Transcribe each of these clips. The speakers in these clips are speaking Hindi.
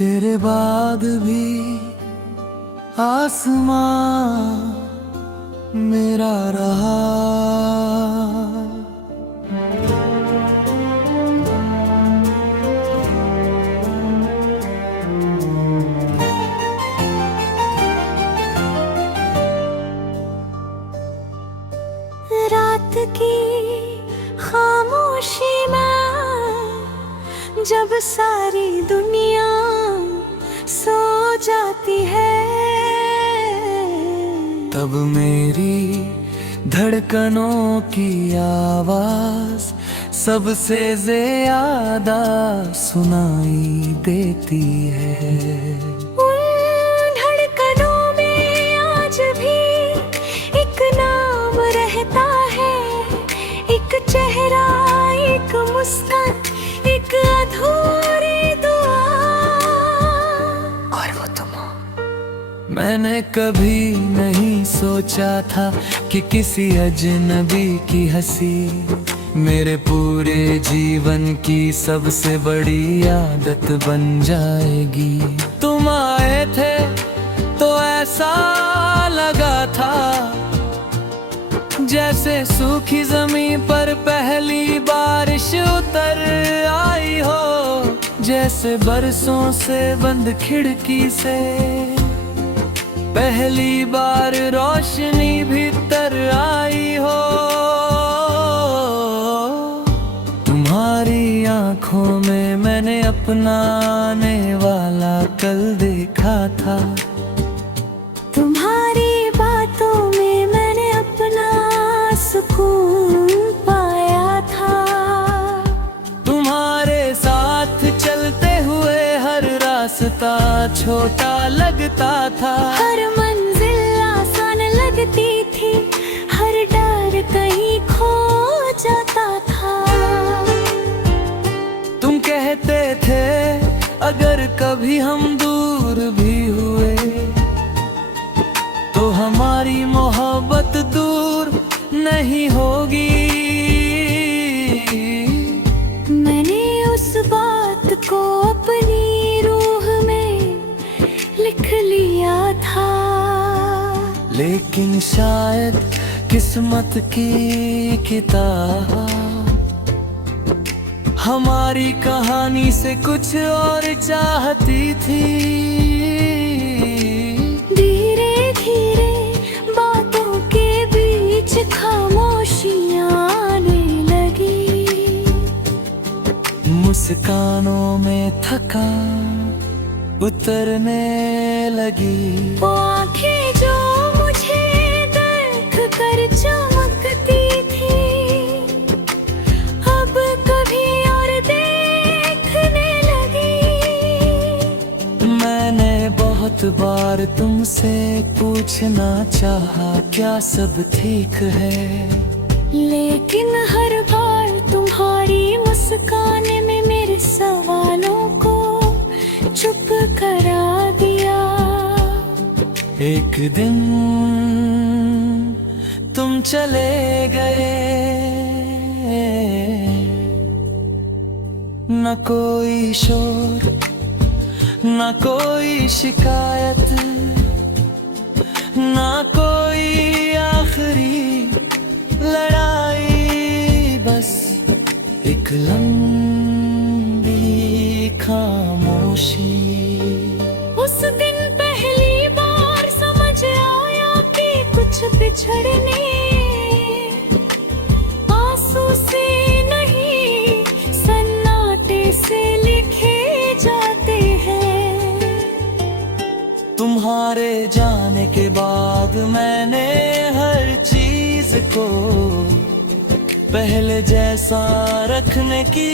तेरे बाद भी आसमां मेरा रहा। रात की खामोशी में जब सारी दुनिया सो जाती है, तब मेरी धड़कनों की आवाज सबसे ज्यादा सुनाई देती है। उन धड़कनों में आज भी एक नाम रहता है, एक चेहरा, एक मुस्कान, एक अधूरी दुआ। और वो तुम हो। मैंने कभी नहीं सोचा था कि किसी अजनबी की हंसी मेरे पूरे जीवन की सबसे बड़ी आदत बन जाएगी। तुम आए थे तो ऐसा लगा था जैसे सूखी जमीन पर पहली बारिश उतर आई हो, जैसे बरसों से बंद खिड़की से पहली बार रोशनी भीतर आई हो। तुम्हारी आंखों में मैंने अपना आने वाला कल देखा था, तुम्हारी बातों में मैंने अपना सुकून पाया था। तुम्हारे साथ चलते हुए हर रास्ता छोटा लगता था, हर मंजिल आसान लगती थी, हर डर कहीं खो जाता था। तुम कहते थे अगर कभी हम दूर भी हुए तो हमारी मोहब्बत दूर नहीं होगी। मैंने उस बात को अपनी रूह में लिख लिया था, लेकिन शायद किस्मत की किताब हमारी कहानी से कुछ और चाहती थी। धीरे धीरे बातों के बीच खामोशियां आने लगी, मुस्कानों में थकान उतरने लगी। वो आंखें जो मुझे देख कर चमकती थी, अब कभी और देखने लगी। मैंने बहुत बार तुमसे पूछना चाहा क्या सब ठीक है, लेकिन हर बार तुम्हारी मुस्कान में मेरे सवालों को चुप करा दिया। एक दिन तुम चले गए, न कोई शोर न कोई शिकायत, न कोई आखिरी लड़ाई, बस एक लंबी खामोशी। उस दिन पहली बार समझ आया कि कुछ बिछड़ने आंसू से नहीं, सन्नाटे से लिखे जाते हैं। तुम्हारे जाने के बाद मैंने हर चीज को पहले जैसा रखने की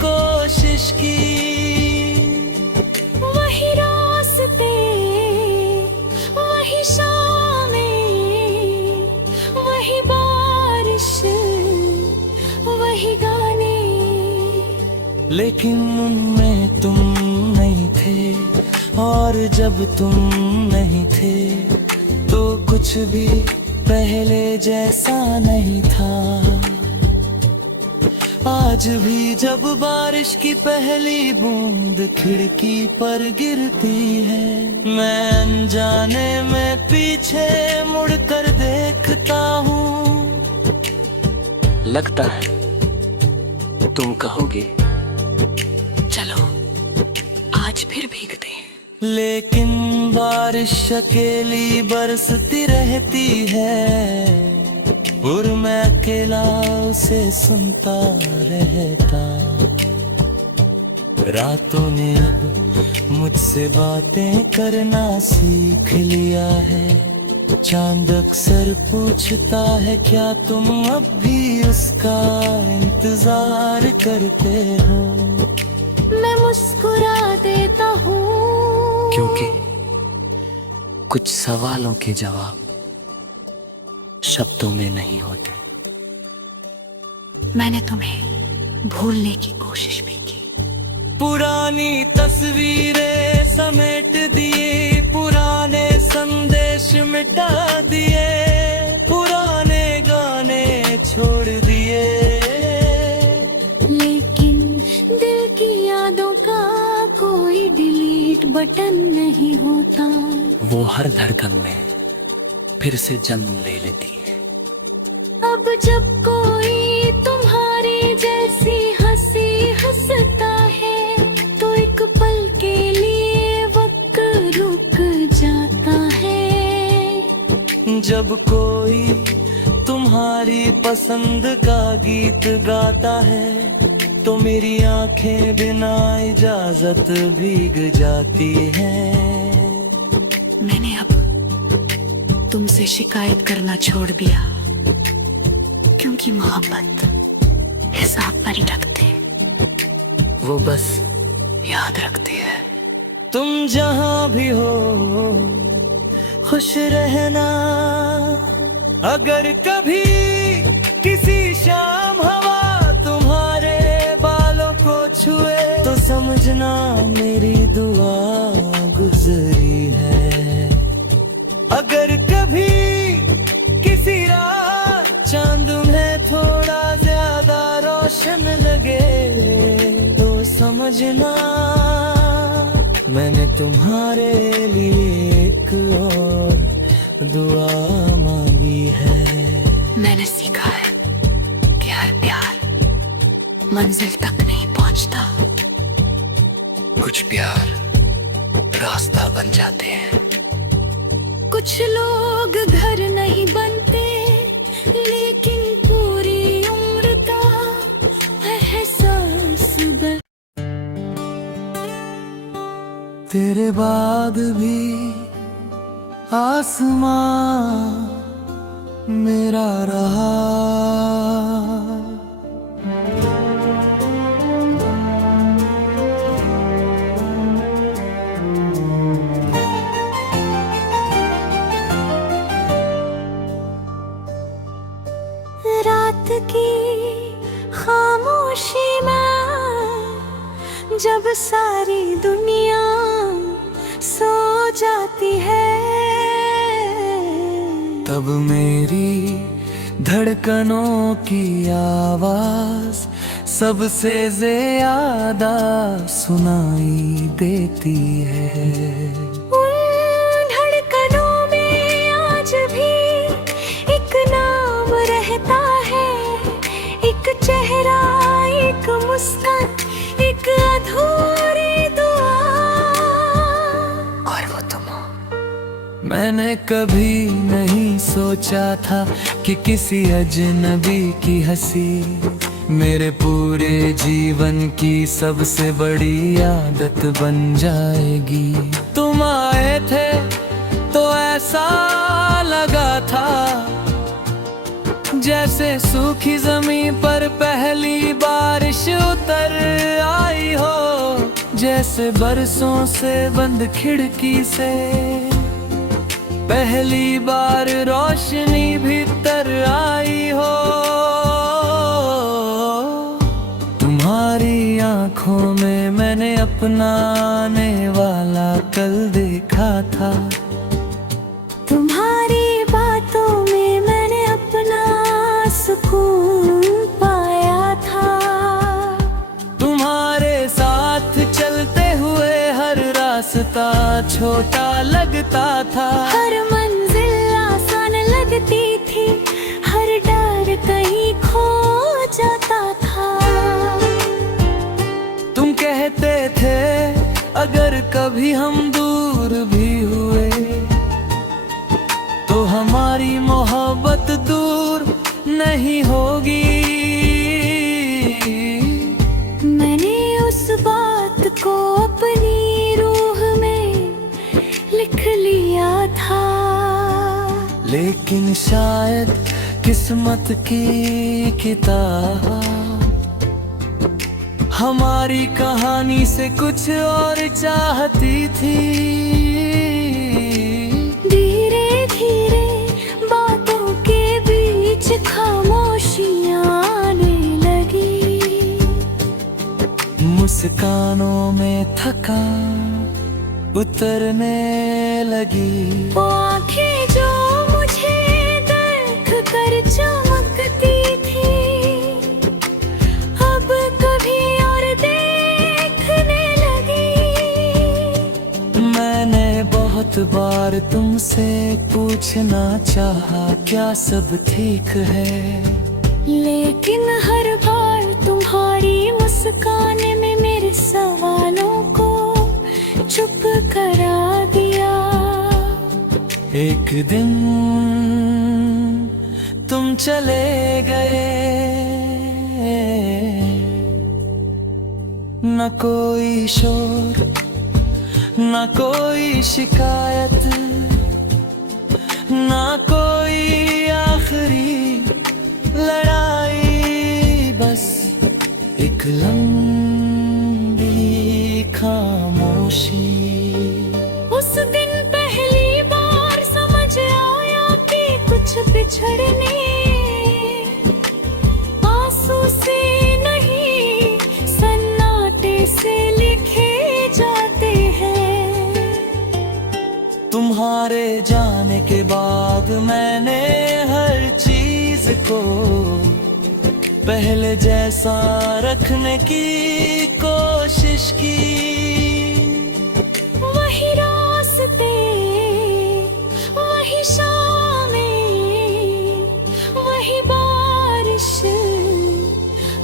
कोशिश की। वही रास्ते, वही शामें, वही बारिश, वही गाने, लेकिन उनमें तुम नहीं थे, और जब तुम नहीं थे तो कुछ भी पहले जैसा नहीं था। आज भी जब बारिश की पहली बूंद खिड़की पर गिरती है, मैं अनजाने में पीछे मुड़कर देखता हूँ। लगता है तुम कहोगे चलो आज फिर भीगते हैं। लेकिन बारिश अकेली बरसती रहती है और मैं अकेला उसे सुनता रहता। रातों ने अब मुझसे बातें करना सीख लिया है। चांद अक्सर पूछता है क्या तुम अब भी उसका इंतजार करते हो। मैं मुस्कुरा देता हूँ क्योंकि कुछ सवालों के जवाब शब्दों में नहीं होते। मैंने तुम्हें भूलने की कोशिश भी की। पुरानी तस्वीरें समेट दिए, पुराने संदेश मिटा दिए, पुराने गाने छोड़ दिए। लेकिन दिल की यादों का कोई डिलीट बटन नहीं होता। वो हर धड़कन में फिर से जन्म ले लेती है। अब जब कोई तुम्हारी जैसी हंसी हंसता है तो एक पल के लिए वक्त रुक जाता है। जब कोई तुम्हारी पसंद का गीत गाता है तो मेरी आंखें बिना इजाजत भीग जाती हैं। मैंने अब तुमसे शिकायत करना छोड़ दिया क्योंकि मोहब्बत हिसाब नहीं रखते, वो बस याद रखती है। तुम जहां भी हो खुश रहना। अगर कभी किसी शाम हवा तुम्हारे बालों को छुए तो समझना मेरी दुआ गुजरी है। अगर कभी किसी रात चांद में थोड़ा ज्यादा रोशन लगे तो समझना मैंने तुम्हारे लिए एक और दुआ मांगी है। मैंने सीखा है कि हर प्यार मंजिल तक नहीं पहुंचता। कुछ प्यार रास्ता बन जाते हैं। कुछ लोग घर नहीं बनते लेकिन पूरी उम्र का एहसास बन। तेरे बाद भी आसमां मेरा रहा। रात की खामोशी में जब सारी दुनिया सो जाती है तब मेरी धड़कनों की आवाज सबसे ज्यादा सुनाई देती है। उन धड़कनों में आज भी एक नाम रहता है, एक चेहरा, एक मुस्कान, एक अधूरी दुआ। और वो तुम हो। मैंने कभी नहीं सोचा था कि किसी अजनबी की हंसी मेरे पूरे जीवन की सबसे बड़ी आदत बन जाएगी। तुम आए थे तो ऐसा लगा था जैसे सूखी जमीन पर पहली बारिश उतर आई हो, जैसे बरसों से बंद खिड़की से पहली बार रोशनी भीतर आई हो। तुम्हारी आंखों में मैंने अपना आने वाला कल देखा था। तुम्हारी बातों में मैंने अपना सुकून पाया था। रास्ता छोटा लगता था, हर मंजिल आसान लगती थी, हर डर कहीं खो जाता था। तुम कहते थे अगर कभी हम दूर भी हुए तो हमारी मोहब्बत दूर नहीं होगी। मैंने उस बात को अपनी रूह में लिख लिया था, लेकिन शायद किस्मत की किताब हमारी कहानी से कुछ और चाहती थी। धीरे धीरे बातों के बीच खामोशियां आने लगी, मुस्कानों में थकान उतरने लगी। वो आंखें जो मुझे देख कर चमकती थी, अब कभी और देखने लगी। मैंने बहुत बार तुमसे पूछना चाहा क्या सब ठीक है, लेकिन हर बार तुम्हारी मुस्कान में मेरे सवालों को चुप करा दिया। एक दिन तुम चले गए, न कोई शोर न कोई शिकायत, न कोई आखिरी लड़ाई, बस एक लंबी खामोशी। उस दिन पहली बार समझ आया कि कुछ बिछड़ने आंसू से नहीं, सन्नाटे से लिखे जाते हैं। तुम्हारे जाने के बाद मैंने हर चीज को पहले जैसा रखने की कोशिश की। वही रास्ते, वही शामें, वही बारिश,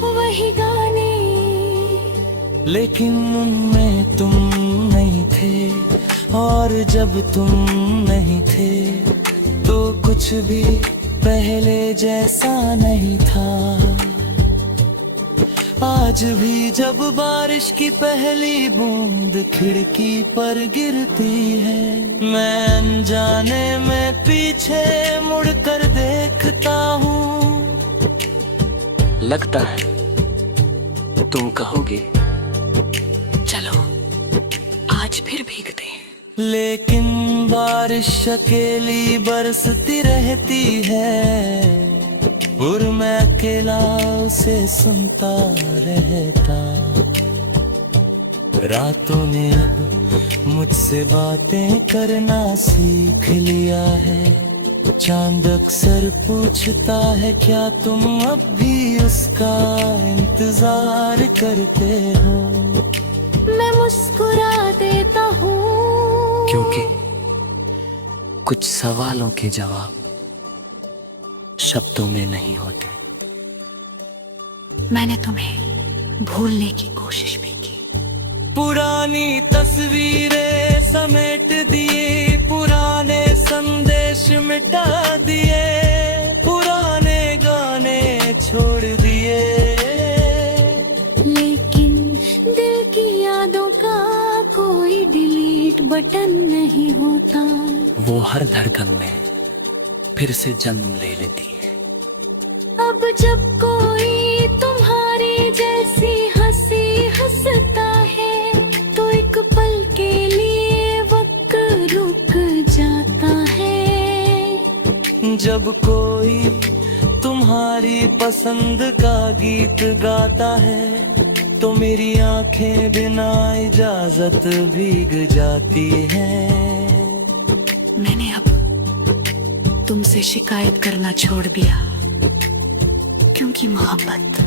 वही गाने, लेकिन उनमें तुम नहीं थे, और जब तुम नहीं थे तो कुछ भी पहले जैसा नहीं था। आज भी जब बारिश की पहली बूंद खिड़की पर गिरती है, मैं अनजाने में पीछे मुड़कर देखता हूँ। लगता है तुम कहोगे चलो आज फिर भीगते हैं, लेकिन बारिश अकेली बरसती रहती है और मैं अकेला उसे सुनता रहता। रातों ने अब मुझसे बातें करना सीख लिया है, चांद अक्सर पूछता है क्या तुम अब भी उसका इंतजार करते हो। मैं मुस्कुरा देता हूँ, क्योंकि कुछ सवालों के जवाब शब्दों में नहीं होते। मैंने तुम्हें भूलने की कोशिश भी की। पुरानी तस्वीरें समेट दिए, पुराने संदेश मिटा दिए, पुराने गाने छोड़ दिए, लेकिन दिल की यादों का कोई डिलीट बटन नहीं होता। वो हर धड़कन में फिर से जन्म ले लेती है। अब जब कोई तुम्हारी जैसी हंसी हंसता है तो एक पल के लिए वक्त रुक जाता है। जब कोई तुम्हारी पसंद का गीत गाता है तो मेरी आंखें बिना इजाजत भीग जाती हैं। मैंने अब तुमसे शिकायत करना छोड़ दिया, क्योंकि मोहब्बत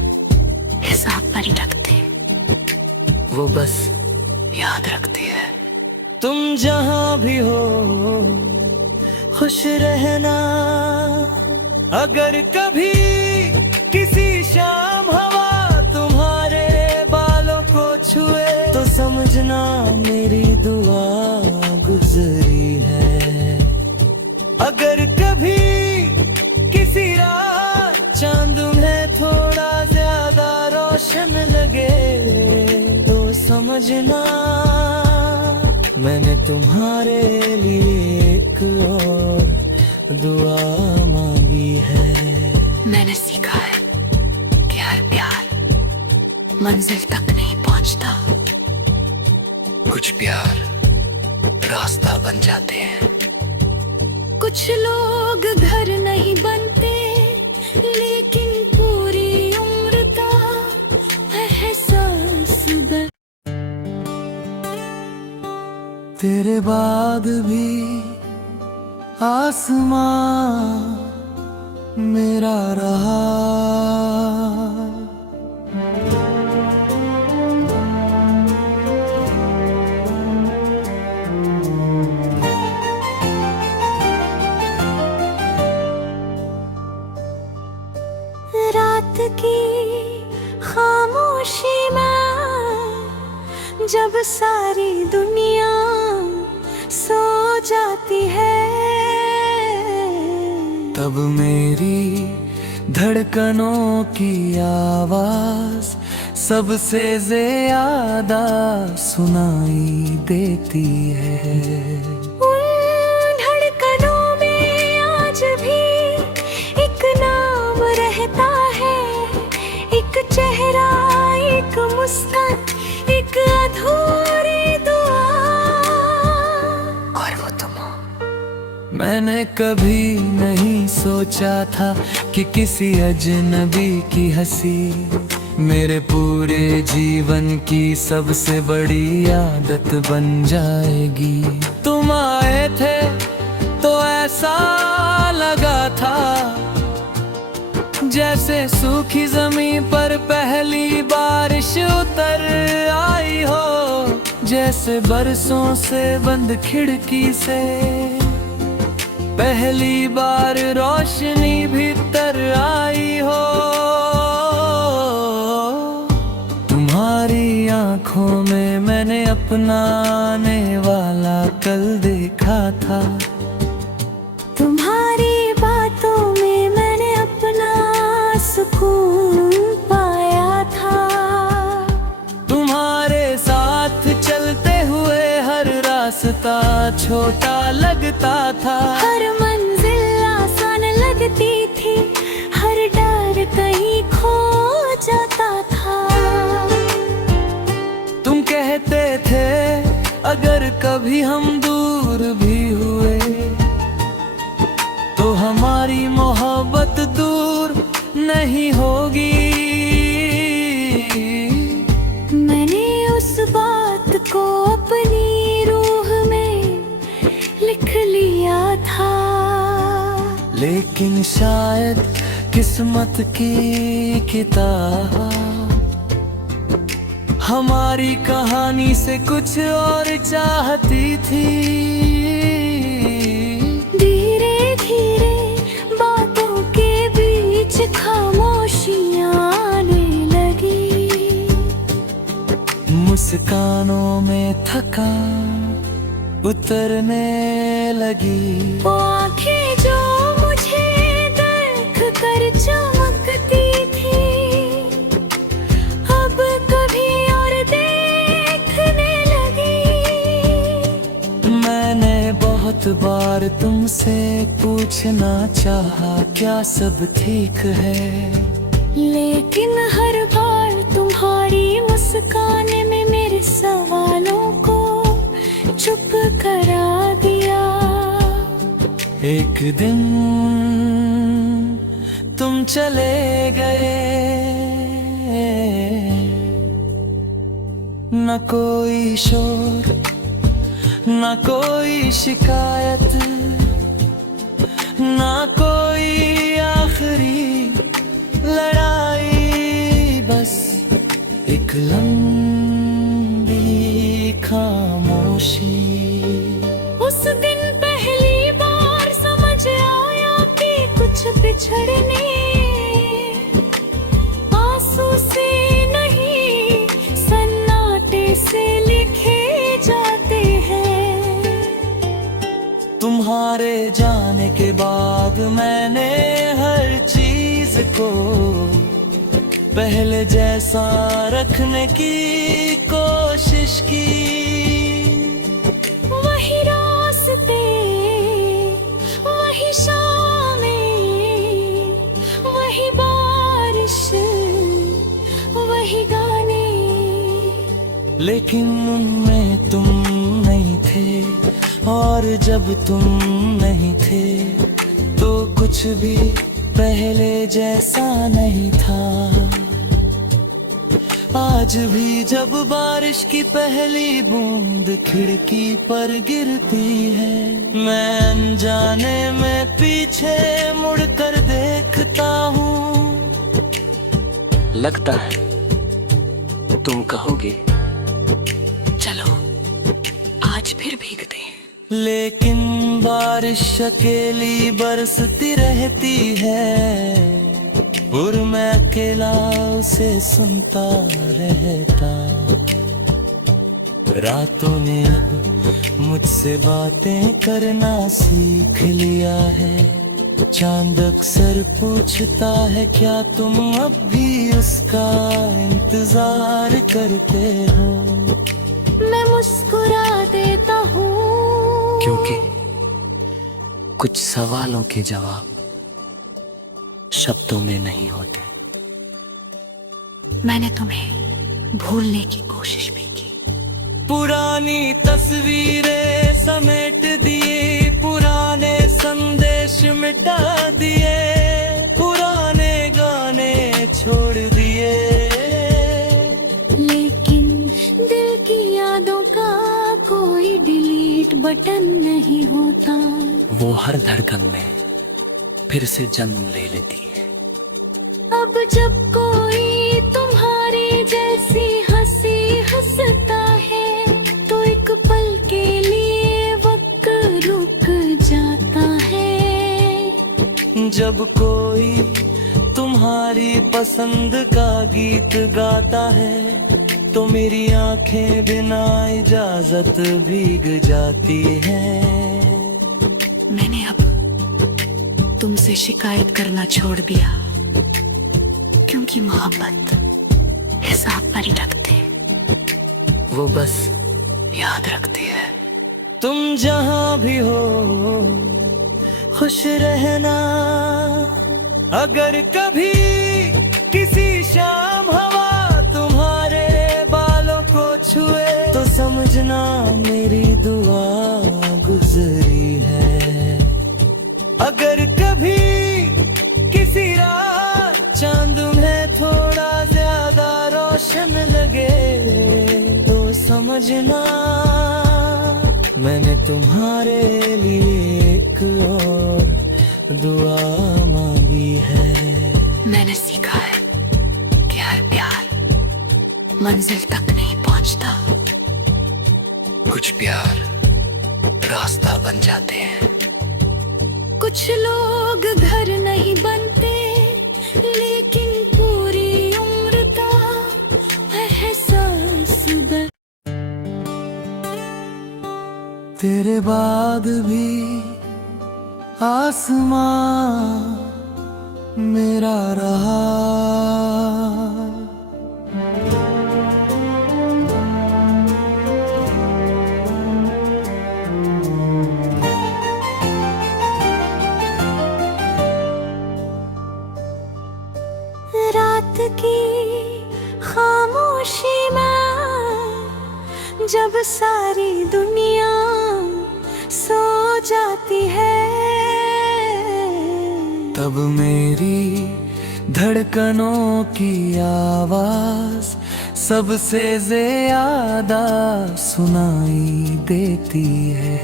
हिसाब नहीं रखती, वो बस याद रखती है। तुम जहां भी हो खुश रहना। अगर कभी किसी शाम हवा तुम्हारे बालों को छुए तो समझना मेरी दुआ गुजरी है। अगर कभी किसी रात चांद में थोड़ा ज्यादा रोशन लगे तो समझना मैंने तुम्हारे लिए एक और दुआ मांगी है। मैंने सीखा है कि हर प्यार मंजिल तक नहीं पहुंचता। कुछ प्यार रास्ता बन जाते हैं। कुछ लोग घर नहीं बनते लेकिन पूरी उम्र का एहसास बन। तेरे बाद भी आसमां मेरा रहा। रात की खामोशी में जब सारी दुनिया सो जाती है तब मेरी धड़कनों की आवाज सबसे ज्यादा सुनाई देती है। उन धड़कनों में आज भी एक नाम रहता है, एक चेहरा, एक मुस्कान, एक अधूरी दुआ। और वो तुम हो। मैंने कभी नहीं सोचा था कि किसी अजनबी की हंसी मेरे पूरे जीवन की सबसे बड़ी आदत बन जाएगी। तुम आए थे तो ऐसा लगा था जैसे सूखी जमीन पर पहली बारिश उतर आई हो, जैसे बरसों से बंद खिड़की से पहली बार रोशनी भीतर आई हो। तुम्हारी आंखों में मैंने अपना आने वाला कल देखा था। तुम्हारी बातों में मैंने अपना सुकून पाया था। तुम्हारे साथ चलते हुए हर रास्ता छोटा लगता था। हर मंजिल आसान लगती थी, हर डर कहीं खो जाता था। तुम कहते थे अगर कभी हम दूर भी हुए तो हमारी मोहब्बत दूर नहीं होगी। मैंने उस बात को अपनी रूह में लिख लिया था। लेकिन शायद किस्मत की किताब हमारी कहानी से कुछ और चाहती थी। धीरे धीरे बातों के बीच खामोशियां आने लगी। मुस्कानों में थकान उतरने लगी। वो आंखें जो मुझे देख कर चमकती थी अब कभी और देखने लगी। मैंने बहुत बार तुमसे पूछना चाहा क्या सब ठीक है, लेकिन हर बार तुम्हारी मुस्कान में मेरे सवालों को चुप करा दिया। एक दिन तुम चले गए, न कोई शोर न कोई शिकायत, न कोई आखिरी लड़ाई, बस एक लंबी खामोशी। बिछड़ने आंसू से नहीं सन्नाटे से लिखे जाते हैं। तुम्हारे जाने के बाद मैंने हर चीज को पहले जैसा रखने की कोशिश की। वही रास्ते, वही शामें, वही बारिश, वही गाने, लेकिन उनमें तुम नहीं थे। और जब तुम नहीं थे तो कुछ भी पहले जैसा नहीं था। आज भी जब बारिश की पहली बूंद खिड़की पर गिरती है, मैं अनजाने में पीछे मुड़कर देखता हूँ। लगता है तुम कहोगे चलो आज फिर भीगते हैं। लेकिन बारिश अकेली बरसती रहती है और मैं अकेला उसे सुनता रहता। रातों ने अब मुझसे बातें करना सीख लिया है। चांद अक्सर पूछता है क्या तुम अब भी उसका इंतजार करते हो। मैं मुस्कुरा देता हूँ क्योंकि कुछ सवालों के जवाब शब्दों में नहीं होते। मैंने तुम्हें भूलने की कोशिश भी की। पुरानी तस्वीरें समेट दिए, पुराने संदेश मिटा दिए, पुराने गाने छोड़ दिए। लेकिन दिल की यादों का कोई डिलीट बटन नहीं होता। वो हर धड़कन में फिर से जन्म ले लेती है। अब जब कोई तुम्हारी जैसी हंसी हंसता है तो एक पल के लिए वक्त रुक जाता है। जब कोई तुम्हारी पसंद का गीत गाता है तो मेरी आंखें बिना इजाजत भीग जाती हैं। मैंने अब तुमसे शिकायत करना छोड़ दिया क्योंकि मोहब्बत हिसाब नहीं रखते, वो बस याद रखती है। तुम जहां भी हो खुश रहना। अगर कभी किसी शाम हवा तुम्हारे बालों को छुए तो समझना मेरी दुआ गुजरी है। अगर कभी किसी रात चांद में थोड़ा ज्यादा रोशन लगे तो समझना मैंने तुम्हारे लिए एक और दुआ मांगी है। मैंने सीखा है कि हर प्यार मंजिल तक नहीं पहुंचता। कुछ प्यार रास्ता बन जाते हैं। कुछ लोग घर नहीं बनते लेकिन पूरी उम्र का एहसास तेरे बाद भी आसमां मेरा रहा। रात की खामोशी में जब सारी दुनिया सो जाती है तब मेरी धड़कनों की आवाज सबसे ज्यादा सुनाई देती है।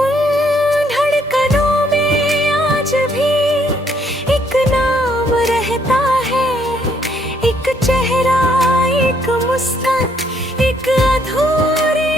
उन धड़कनों में आज भी एक नाम रहता है, एक चेहरा, एक मुस्कान, एक अधूरी